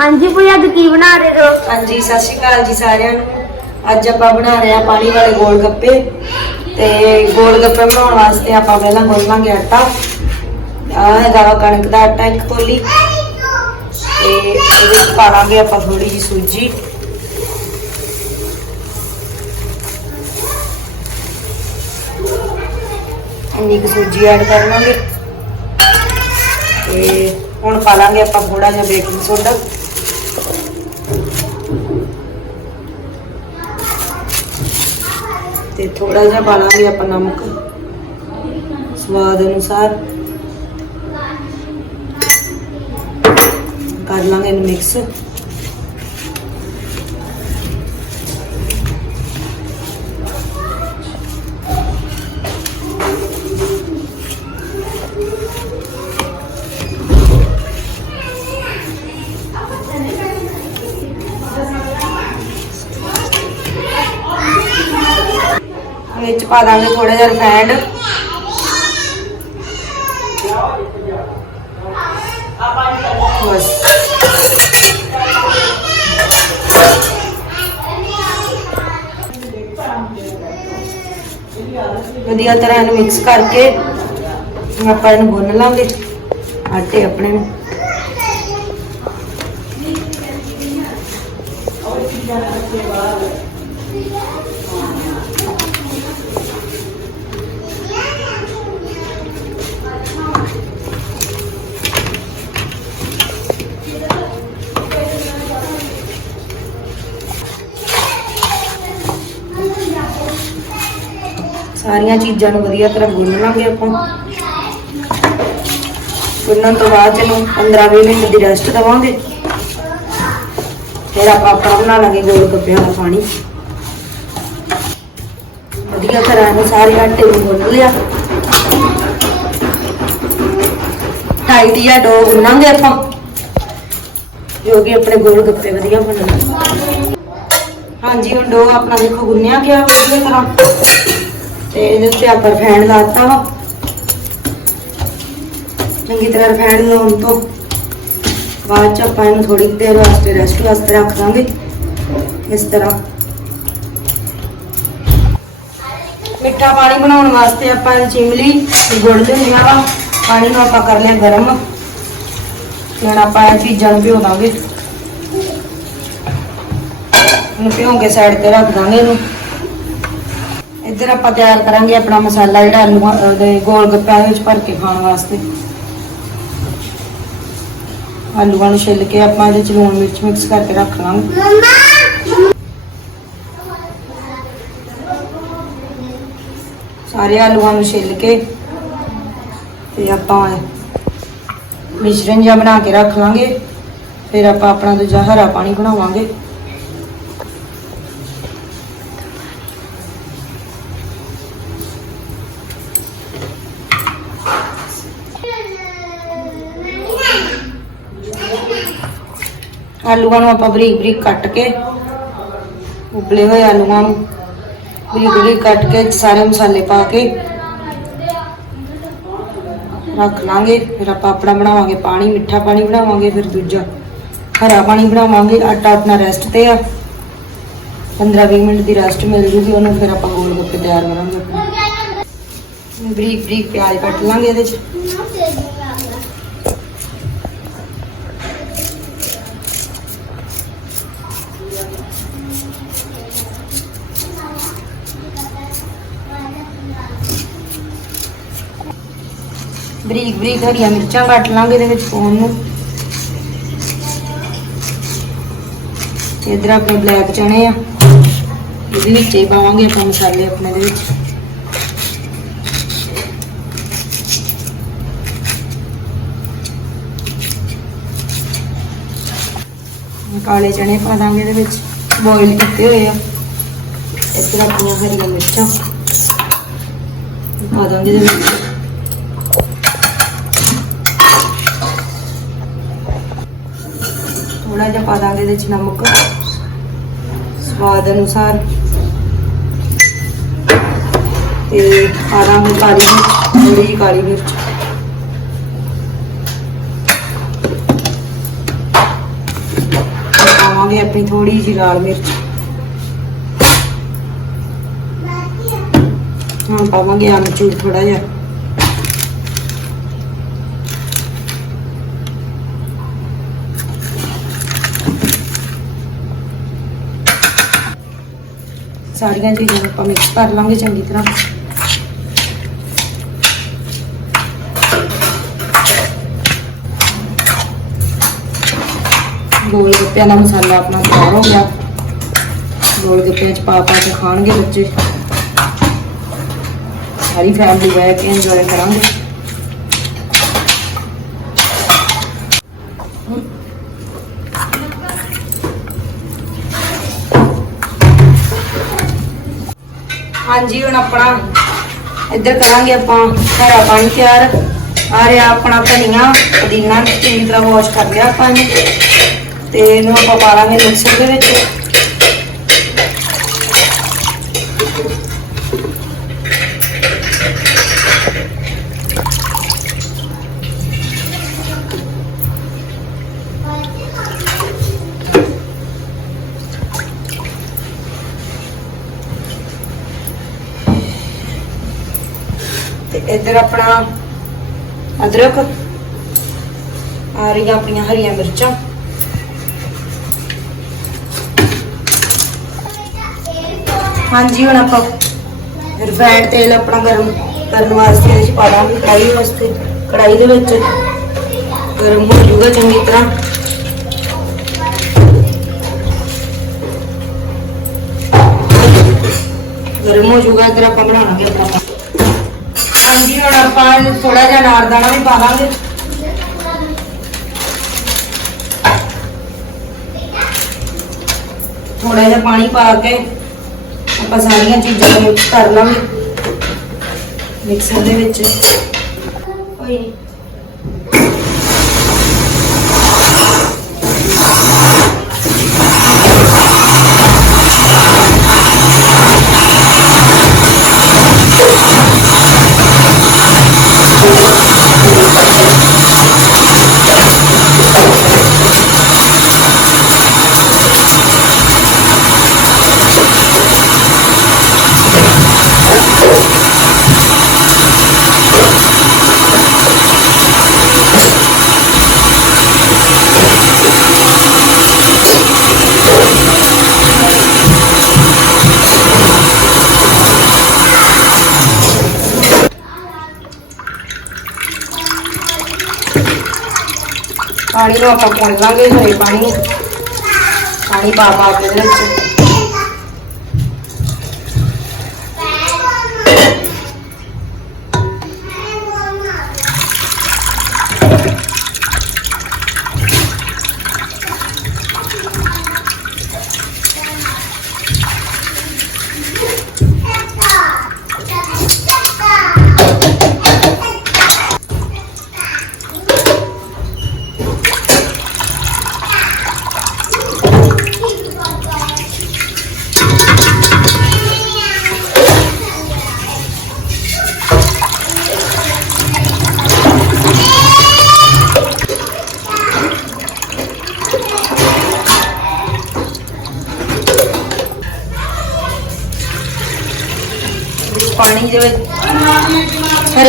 ਹਾਂਜੀ ਭੂਆ ਅੱਜ ਕੀ ਬਣਾ ਰਹੇ ਹੋ? ਹਾਂਜੀ, ਸਤਿ ਸ਼੍ਰੀ ਅਕਾਲ ਜੀ ਸਾਰਿਆਂ ਨੂੰ। ਅੱਜ ਆਪਾਂ ਬਣਾ ਰਹੇ ਆ ਪਾਣੀ ਵਾਲੇ ਗੋਲ ਗੱਪੇ ਤੇ ਗੋਲ ਗੱਪੇ ਬਣਾਉਣ ਵਾਸਤੇ ਆਪਾਂ ਪਹਿਲਾਂ ਗੁੰਨਾਂਗੇ ਆਟਾ। ਆ ਹੈਗਾ ਵਾ ਕਣਕ ਦਾ ਆਟਾ, ਇੱਕ ਕੋਲੀ ਤੇ ਇਹਦੇ ਵਿੱਚ ਪਾਵਾਂਗੇ ਆਪਾਂ ਥੋੜੀ ਜਿਹੀ ਸੂਜੀ। ਇੰਨੀ ਕੁ ਸੂਜੀ ਐਡ ਕਰ ਲਾਂਗੇ ਤੇ ਹੁਣ ਪਾ ਲਾਂਗੇ ਆਪਾਂ ਥੋੜਾ ਜਿਹਾ ਬੇਕਿੰਗ ਸੋਡਾ। ਤੇ ਥੋੜਾ ਜਿਹਾ ਪਾ ਲਾਂਗੇ ਆਪਾਂ ਨਮਕ ਸਵਾਦ ਅਨੁਸਾਰ। ਕਰ ਲਾਂਗੇ ਇਹਨੂੰ ਮਿਕਸ ਵਿੱਚ ਪਾ ਦਾਂਗੇ ਥੋੜਾ ਜਿਹਾ ਰਿਫਾਈਂਡ ਬਸ। ਵਧੀਆ ਤਰ੍ਹਾਂ ਇਹਨੂੰ ਮਿਕਸ ਕਰਕੇ ਆਪਾਂ ਇਹਨੂੰ ਗੁੰਨ ਲਾਂਗੇ, ਆਟੇ ਆਪਣੇ ਨੂੰ। ਸਾਰੀਆਂ ਚੀਜ਼ਾਂ ਨੂੰ ਵਧੀਆ ਤਰ੍ਹਾਂ ਗੁੰਨ ਲਾਂਗੇ ਆਪਾਂ। ਗੁੰਨਣ ਤੋਂ ਬਾਅਦ ਇਹਨੂੰ 15-20 ਮਿੰਟ ਦੀ ਰੈਸਟ ਦਵਾਂਗੇ। ਫਿਰ ਆਪਾਂ ਆਪਣਾ ਬਣਾ ਲਾਂਗੇ ਗੋਲ ਗੱਪਿਆਂ ਦਾ ਪਾਣੀ। ਵਧੀਆ ਤਰ੍ਹਾਂ ਇਹਨੂੰ ਸਾਰੇ ਆਟੇ ਨੂੰ ਗੁੰਨ ਲਿਆ। ਟਾਈਟ ਜਿਹਾ ਡੋ ਗੁੰਨਾਂਗੇ ਆਪਾਂ, ਜੋ ਕਿ ਆਪਣੇ ਗੋਲ ਗੱਪੇ ਵਧੀਆ ਬਣਨ। ਹਾਂਜੀ, ਹੁਣ ਡੋ ਆਪਣਾ ਦੇਖੋ ਗੁੰਨਿਆ ਗਿਆ ਵਧੀਆ ਤਰ੍ਹਾਂ। ਤੇ ਇਹਦੇ ਉੱਤੇ ਆਪਾਂ ਫੈਨ ਲਾਤਾ ਵਾ। ਚੰਗੀ ਤਰ੍ਹਾਂ ਫੈਨ ਲਾਉਣ ਤੋਂ ਬਾਅਦ ਚ ਆਪਾਂ ਇਹਨੂੰ ਥੋੜੀ ਦੇਰ ਵਾਸਤੇ ਰੈਸਟ ਵਾਸਤੇ ਰੱਖ ਦਾਂਗੇ। ਇਸ ਤਰ੍ਹਾਂ। ਮਿੱਠਾ ਪਾਣੀ ਬਣਾਉਣ ਵਾਸਤੇ ਆਪਾਂ ਚਿਮਲੀ, ਗੁੜ ਲੈਣੀਆਂ ਵਾ, ਪਾਣੀ ਨੂੰ ਆਪਾਂ ਕਰ ਲਿਆ ਗਰਮ। ਤੇ ਹੁਣ ਆਪਾਂ ਇਹ ਚੀਜ਼ਾਂ ਨੂੰ ਭਿਓ ਦਾਂਗੇ। ਇਹਨੂੰ ਭਿਓ ਕੇ ਸਾਈਡ ਤੇ ਰੱਖ ਦਾਂਗੇ ਇਹਨੂੰ। ਇੱਧਰ ਆਪਾਂ ਤਿਆਰ ਕਰਾਂਗੇ ਆਪਣਾ ਮਸਾਲਾ ਜਿਹੜਾ ਆਲੂ ਦੇ ਗੋਲ ਗੱਪਿਆਂ ਦੇ ਵਿੱਚ ਭਰ ਕੇ ਖਾਣ ਵਾਸਤੇ। ਆਲੂਆਂ ਨੂੰ ਛਿੱਲ ਕੇ ਆਪਾਂ ਇਹਦੇ ਚ ਲੂਣ ਮਿਰਚ ਮਿਕਸ ਕਰਕੇ ਰੱਖ ਲਾਂਗੇ। ਸਾਰੇ ਆਲੂਆਂ ਨੂੰ ਛਿੱਲ ਕੇ ਤੇ ਆਪਾਂ ਮਿਸ਼ਰਣ ਜਿਹਾ ਬਣਾ ਕੇ ਰੱਖ ਲਾਂਗੇ। ਫਿਰ ਆਪਾਂ ਆਪਣਾ ਦੂਜਾ ਹਰਾ ਪਾਣੀ ਬਣਾਵਾਂਗੇ। ਆਲੂਆਂ ਨੂੰ ਆਪਾਂ ਬਰੀਕ ਬਰੀਕ ਕੱਟ ਕੇ ਉਬਲੇ ਹੋਏ ਆਲੂਆਂ ਨੂੰ। ਬਰੀਕ ਬਰੀਕ ਕੱਟ ਕੇ ਸਾਰੇ ਮਸਾਲੇ ਪਾ ਕੇ ਰੱਖ ਲਾਂਗੇ। ਫਿਰ ਆਪਾਂ ਆਪਣਾ ਬਣਾਵਾਂਗੇ ਪਾਣੀ, ਮਿੱਠਾ ਪਾਣੀ ਬਣਾਵਾਂਗੇ। ਫਿਰ ਦੂਜਾ ਹਰਾ ਪਾਣੀ ਬਣਾਵਾਂਗੇ। ਆਟਾ ਆਪਣਾ ਰੈਸਟ ਤੇ ਆ। 15-20 ਮਿੰਟ ਦੀ ਰੈਸਟ ਮਿਲ ਜੂਗੀ ਉਹਨੂੰ। ਫਿਰ ਆਪਾਂ ਗੋਲ ਗੱਪੇ ਤਿਆਰ ਕਰਾਂਗੇ ਆਪਣੇ। ਬਰੀਕ ਬਰੀਕ ਪਿਆਜ਼ ਕੱਟ ਲਾਂਗੇ ਇਹਦੇ 'ਚ। ਬਰੀਕ ਬਰੀਕ ਹਰੀਆਂ ਮਿਰਚਾਂ ਕੱਟ ਲਾਂਗੇ ਇਹਦੇ ਵਿੱਚ ਪਾਉਣ ਨੂੰ। ਇਧਰ ਆਪਣੇ ਬਲੈਕ ਚਣੇ ਆ। ਇਹਦੇ ਵਿੱਚ ਹੀ ਪਾਵਾਂਗੇ ਆਪਾਂ ਮਸਾਲੇ ਆਪਣੇ ਦੇ ਵਿੱਚ। ਕਾਲੇ ਚਣੇ ਪਾ ਦਾਂਗੇ ਇਹਦੇ ਵਿੱਚ। ਬੋਇਲ ਕੀਤੇ ਹੋਏ ਆ। ਇਧਰ ਆਪਣੀਆਂ ਹਰੀਆਂ ਮਿਰਚਾਂ ਪਾ ਦਾਂਗੇ ਇਹਦੇ ਵਿੱਚ। ਜਿਹਾ ਪਾ ਦਾਂਗੇ ਇਹਦੇ ਚ ਨਮਕ। ਸਵਾਦ ਅਨੁਸਾਰ। ਤੇ ਪਾ ਦਾਂਗੇ ਕਾਲੀ ਮਿਰਚ ਥੋੜੀ ਜਿਹੀ ਕਾਲੀ ਮਿਰਚ। ਪਾਵਾਂਗੇ ਆਪਣੀ ਥੋੜੀ ਜਿਹੀ ਲਾਲ ਮਿਰਚ। ਹੁਣ ਪਾਵਾਂਗੇ ਆਮਚੂਰ ਥੋੜਾ ਜਿਹਾ। ਸਾਰੀਆਂ ਚੀਜ਼ਾਂ ਨੂੰ ਆਪਾਂ ਮਿਕਸ ਕਰ ਲਾਂਗੇ ਚੰਗੀ ਤਰ੍ਹਾਂ। ਗੋਲ ਗੱਪਿਆਂ ਦਾ ਮਸਾਲਾ ਆਪਣਾ ਤਿਆਰ ਹੋ ਗਿਆ। ਗੋਲ ਗੱਪਿਆਂ ਚ ਪਾ ਪਾ ਕੇ ਖਾਣਗੇ ਬੱਚੇ। ਸਾਰੀ ਫੈਮਿਲੀ ਬਹਿ ਕੇ ਇੰਜੋਏ ਕਰਾਂਗੇ। ਹਾਂਜੀ, ਹੁਣ ਆਪਣਾ ਇੱਧਰ ਕਰਾਂਗੇ ਆਪਾਂ ਹਰਾ ਪਾਣੀ ਤਿਆਰ। ਆ ਰਿਹਾ ਆਪਣਾ ਧਨੀਆ, ਪੁਦੀਨਾ ਚੰਗੀ ਤਰ੍ਹਾਂ ਵਾਸ਼ ਕਰ ਲਿਆ ਆਪਾਂ ਨੇ। ਤੇ ਇਹਨੂੰ ਆਪਾਂ ਪਾ ਲਾਂਗੇ ਮਿਕਸਰ ਦੇ ਵਿੱਚ। ਇੱਧਰ ਆਪਣਾ ਅਦਰਕ, ਆ ਰਹੀਆਂ ਆਪਣੀਆਂ ਹਰੀਆਂ ਮਿਰਚਾਂ। ਹਾਂਜੀ, ਹੁਣ ਆਪਾਂ ਰਿਫਾਈਂਡ ਤੇਲ ਆਪਣਾ ਗਰਮ ਕਰਨ ਵਾਸਤੇ ਇਹਦੇ ਚ ਪਾ ਦਾਂਗੇ ਕੜਾਈ ਵਾਸਤੇ। ਕੜਾਈ ਦੇ ਵਿੱਚ ਗਰਮ ਹੋ ਜਾਊਗਾ ਚੰਗੀ ਤਰ੍ਹਾਂ। ਗਰਮ ਹੋ ਜਾਊਗਾ, ਇੱਧਰ ਆਪਾਂ ਬਣਾਉਣਾਗੇ ਆਪਣਾ ਹਾਂਜੀ ਹੁਣ ਆਪਾਂ ਥੋੜਾ ਜਿਹਾ ਨਾਰਦਾਣਾ ਵੀ ਪਾ ਲਾਂਗੇ। ਥੋੜਾ ਜਿਹਾ ਪਾਣੀ ਪਾ ਕੇ ਆਪਾਂ ਸਾਰੀਆਂ ਚੀਜ਼ਾਂ ਨੂੰ ਮਿਕਸ ਕਰ ਲਾਂਗੇ ਮਿਕਸਰ ਦੇ ਵਿੱਚ। ਕੋਈ ਨੀ। ਆਪਾਂ ਪੁਣ ਲਾਂਗੇ ਹਰੇ ਪਾਣੀ ਨੂੰ ਪਾਣੀ ਪਾ ਪਾ ਕੇ ਇਹਦੇ ਵਿੱਚ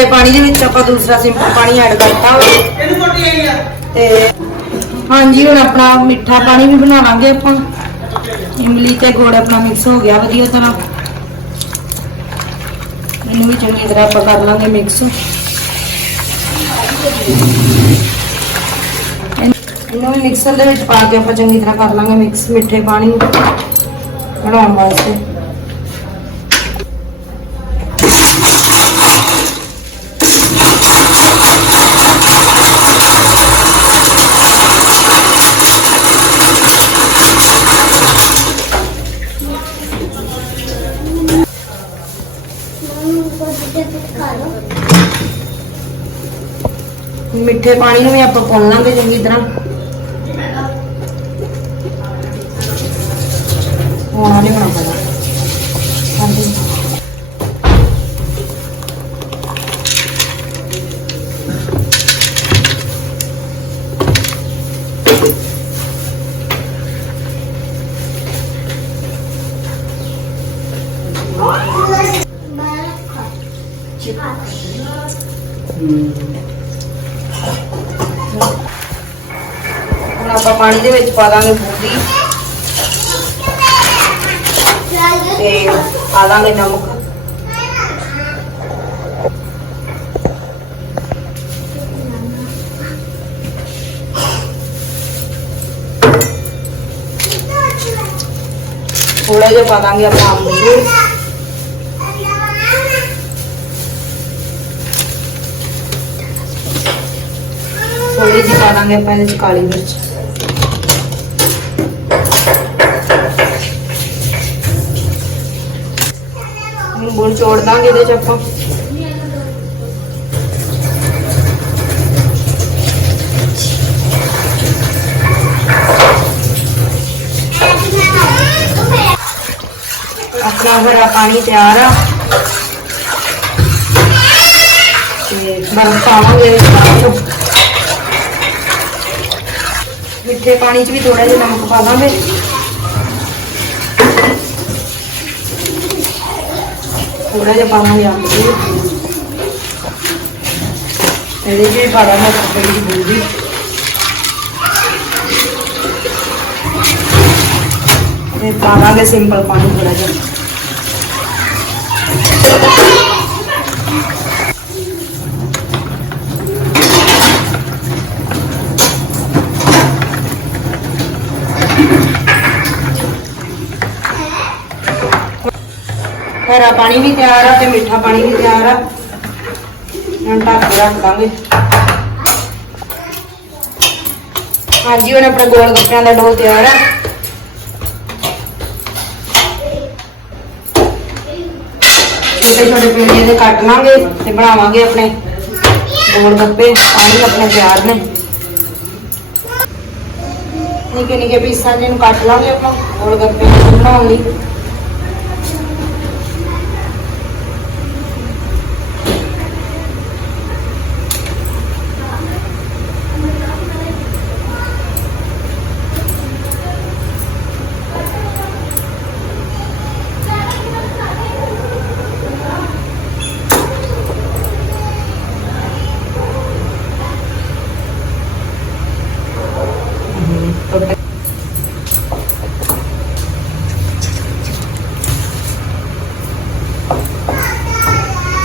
ਹਰੇ ਪਾਣੀ ਦੇ ਵਿੱਚ ਆਪਾਂ ਦੂਸਰਾ ਸਿੰਪਲ ਪਾਣੀ ਐਡ ਕਰਤਾ ਤੇ ਹਾਂਜੀ ਹੁਣ ਆਪਣਾ ਮਿੱਠਾ ਪਾਣੀ ਵੀ ਬਣਾਵਾਂਗੇ ਆਪਾਂ। ਇਮਲੀ ਤੇ ਗੁੜ ਆਪਣਾ ਮਿਕਸ ਹੋ ਗਿਆ ਵਧੀਆ ਤਰ੍ਹਾਂ। ਇਹਨੂੰ ਵੀ ਚੰਗੀ ਤਰ੍ਹਾਂ ਆਪਾਂ ਕਰ ਲਾਂਗੇ ਮਿਕਸ ਇਹਨੂੰ ਵੀ ਮਿਕਸਰ ਦੇ ਵਿੱਚ ਪਾ ਕੇ ਆਪਾਂ ਚੰਗੀ ਤਰ੍ਹਾਂ ਕਰ ਲਾਂਗੇ ਮਿਕਸ ਮਿੱਠੇ ਪਾਣੀ ਨੂੰ ਬਣਾਉਣ ਵਾਸਤੇ। ਮਿੱਠੇ ਪਾਣੀ ਨੂੰ ਵੀ ਆਪਾਂ ਪਾਉਣ ਲਾਂਗੇ ਚੰਗੀ ਤਰ੍ਹਾਂ। ਹੋਣਾ ਨਹੀਂ ਹੋਣਾ ਪਤਾ ਹਾਂਜੀ। Mm-hmm. ਪਾਣੀ ਦੇ ਵਿੱਚ ਪਾ ਦਾਂਗੇ ਬੂੰਦੀ ਤੇ ਪਾ ਦਾਂਗੇ ਨਮਕ। ਥੋੜਾ ਜਿਹਾ ਪਾ ਦਾਂਗੇ ਆਪਾਂ ਅਮਚੂਰ ਥੋੜੀ ਜਿਹੀ ਪਾ ਦਾਂਗੇ ਆਪਾਂ ਇਹਦੇ ਚ ਕਾਲੀ ਮਿਰਚ। ਹੁਣ ਦਾਂਗੇ ਇਹਦੇ ਚ ਆਪਾਂ। ਆਪਣਾ ਹਰਾ ਪਾਣੀ ਤਿਆਰ ਆ। ਤੇ ਬਰਫ ਪਾਵਾਂਗੇ ਬਾਅਦ ਮਿੱਠੇ ਪਾਣੀ 'ਚ ਵੀ ਥੋੜਾ ਜਿਹਾ ਨਮਕ ਪਾ ਦਾਂਗੇ। ਥੋੜਾ ਜਿਹਾ ਪਾਵਾਂਗੇ ਅਮਚੂਰ ਇਹਦੇ ਵੀ ਪਾ ਦਾਂਗੇ ਥੋੜੀ ਬੂੰਦੀ। ਤੇ ਪਾਵਾਂਗੇ ਸਿੰਪਲ ਪਾਣੀ ਥੋੜਾ ਜਿਹਾ। ਹਰਾ ਪਾਣੀ ਵੀ ਤਿਆਰ ਆ ਤੇ ਮਿੱਠਾ ਪਾਣੀ ਵੀ ਤਿਆਰ ਆ। ਹੁਣ ਢੱਕ ਕੇ ਰੱਖ ਦਾਂਗੇ। ਹਾਂਜੀ, ਹੁਣ ਆਪਣਾ ਗੋਲ ਗੱਪਿਆਂ ਦਾ ਡੋ ਤਿਆਰ ਆ। ਛੋਟੇ ਛੋਟੇ ਪੇੜੇ ਦੇ ਕੱਟ ਲਾਂਗੇ ਤੇ ਬਣਾਵਾਂਗੇ ਆਪਣੇ ਗੋਲ ਗੱਪੇ। ਪਾਣੀ ਆਪਣੇ ਤਿਆਰ ਨੇ। ਨਿੱਕੇ ਨਿੱਕੇ ਪੀਸਾਂ ਜਿਹਨੂੰ ਕੱਟ ਲਾਂਗੇ ਆਪਾਂ ਗੋਲ ਗੱਪੇ ਬਣਾਉਣ ਲਈ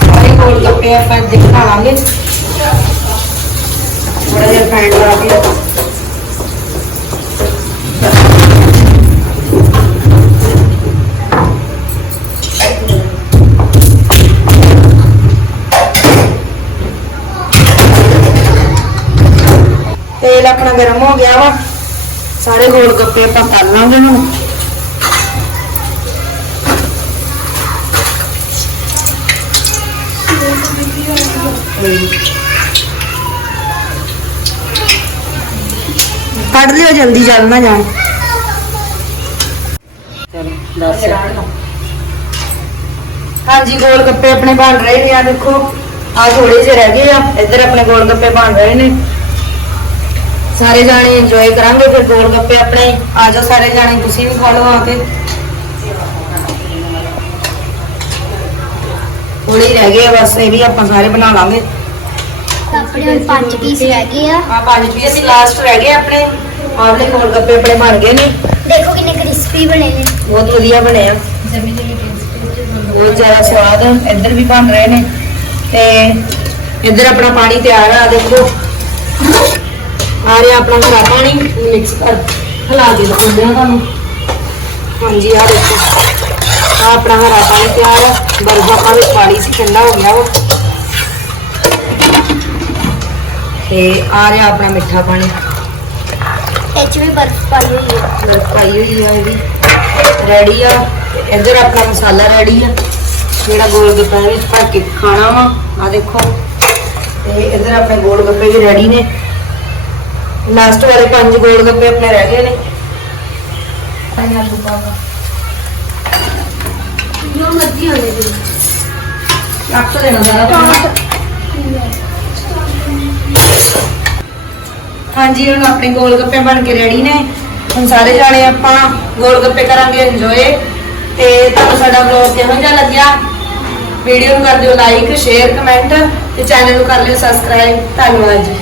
ਸਾਰੇ ਗੋਲ ਗੱਪੇ ਆਪਾਂ ਅੱਜ ਬਣਾ ਲਾਂਗੇ। ਥੋੜਾ ਜਿਹਾ ਫੈਂਡ ਲਾ ਕੇ ਤੇਲ ਆਪਣਾ ਗਰਮ ਹੋ ਗਿਆ ਵਾ। ਸਾਰੇ ਗੋਲ ਗੱਪੇ ਆਪਾਂ ਤਲ ਲਾਂਗੇ ਹੁਣ। ਕੱਢ ਲਿਓ ਜਲਦੀ ਜਲ ਨਾ ਜਾਣ। ਹਾਂਜੀ ਗੋਲ ਗੱਪੇ ਆਪਣੇ ਬਣ ਰਹੇ ਨੇ ਆ ਦੇਖੋ। ਆ ਥੋੜੇ ਜਿਹੇ ਰਹਿ ਗਏ ਆ ਇੱਧਰ ਆਪਣੇ ਗੋਲ ਗੱਪੇ ਬਣ ਰਹੇ ਨੇ। ਸਾਰੇ ਜਾਣੇ ਇੰਜੋਏ ਕਰਾਂਗੇ ਫਿਰ ਗੋਲ ਗੱਪੇ ਆਪਣੇ। ਆ ਜਾਓ ਸਾਰੇ ਜਾਣੇ ਤੁਸੀਂ ਵੀ ਖਾ ਲਓ ਆ ਕੇ। ਥੋੜੇ ਹੀ ਰਹਿ ਗਏ ਆ ਬਸ ਇਹ ਵੀ ਆਪਾਂ ਸਾਰੇ ਬਣਾ ਲਾਂਗੇ। ਆਪਣੇ ਹੁਣ ਪੰਜ ਪੀਸ ਰਹਿ ਗਏ ਆ। ਆ ਪੰਜ ਪੀਸ ਲਾਸਟ ਰਹਿ ਗਏ ਆਪਣੇ। ਆਪਣੇ ਗੋਲ ਗੱਪੇ ਆਪਣੇ ਬਣ ਗਏ ਨੇ। ਦੇਖੋ ਕਿੰਨੇ ਕ੍ਰਿਸਪੀ ਬਣੇ ਨੇ। ਬਹੁਤ ਵਧੀਆ ਬਣੇ ਆ। ਬਹੁਤ ਜ਼ਿਆਦਾ ਸਵਾਦ ਇੱਧਰ ਵੀ ਬਣ ਰਹੇ ਨੇ। ਤੇ ਇੱਧਰ ਆਪਣਾ ਪਾਣੀ ਤਿਆਰ ਆ ਦੇਖੋ। ਆ ਰਿਹਾ ਆਪਣਾ ਹਰਾ ਪਾਣੀ ਮਿਕਸ ਕਰ ਹਿਲਾ ਕੇ ਦਿੰਦੇ ਆ ਤੁਹਾਨੂੰ। ਹਾਂਜੀ ਆ ਦੇਖੋ। ਆ ਆਪਣਾ ਹਰਾ ਪਾਣੀ ਤਿਆਰ ਆ। ਬਰਫ ਆਪਾਂ ਵਿੱਚ ਪਾਣੀ ਸੀ ਠੰਡਾ ਹੋ ਗਿਆ ਵਾ ਤੇ ਆ ਰਿਹਾ ਆਪਣਾ ਮਿੱਠਾ ਪਾਣੀ। ਇਹ ਚ ਵੀ ਬਰਫ ਪਾਈ ਹੋਈ ਹੈ। ਬਰਫ ਪਾਈ ਹੋਈ ਆ ਇਹ ਵੀ ਰੈਡੀ ਆ। ਇੱਧਰ ਆਪਣਾ ਮਸਾਲਾ ਰੈਡੀ ਆ। ਜਿਹੜਾ ਗੋਲ ਗੱਪੇ ਦੇ ਵਿੱਚ ਭਰ ਕੇ ਖਾਣਾ ਵਾ। ਆ ਦੇਖੋ। ਤੇ ਇੱਧਰ ਆਪਣੇ ਗੋਲ ਗੱਪੇ ਵੀ ਰੈਡੀ ਨੇ। ਲਾਸਟ ਵਾਲੇ ਪੰਜ ਗੋਲ ਗੱਪੇ ਆਪਣੇ ਰਹਿ ਗਏ ਨੇ। ਆਲੂ ਪਾਵਾ ਜੋ ਮਰਜ਼ੀ ਹੋਵੇ ਜੀ। ਰੱਖ ਦੇਣਾ ਸਾਰਾ ਹਾਂਜੀ, ਹੁਣ ਆਪਣੇ ਗੋਲ ਗੱਪੇ ਬਣ ਕੇ ਰੈਡੀ ਨੇ। ਹੁਣ ਸਾਰੇ ਜਾਣੇ ਆਪਾਂ ਗੋਲ ਗੱਪੇ ਕਰਾਂਗੇ ਇੰਜੋਏ ਤੇ ਤੁਹਾਨੂੰ ਸਾਡਾ ਵਲੌਗ ਕਿਹੋ ਜਿਹਾ ਲੱਗਿਆ? ਵੀਡੀਓ ਨੂੰ ਕਰ ਦਿਓ ਲਾਈਕ ਸ਼ੇਅਰ ਕਮੈਂਟ ਤੇ ਚੈਨਲ ਨੂੰ ਕਰ ਲਿਓ ਸਬਸਕ੍ਰਾਈਬ ਧੰਨਵਾਦ ਜੀ।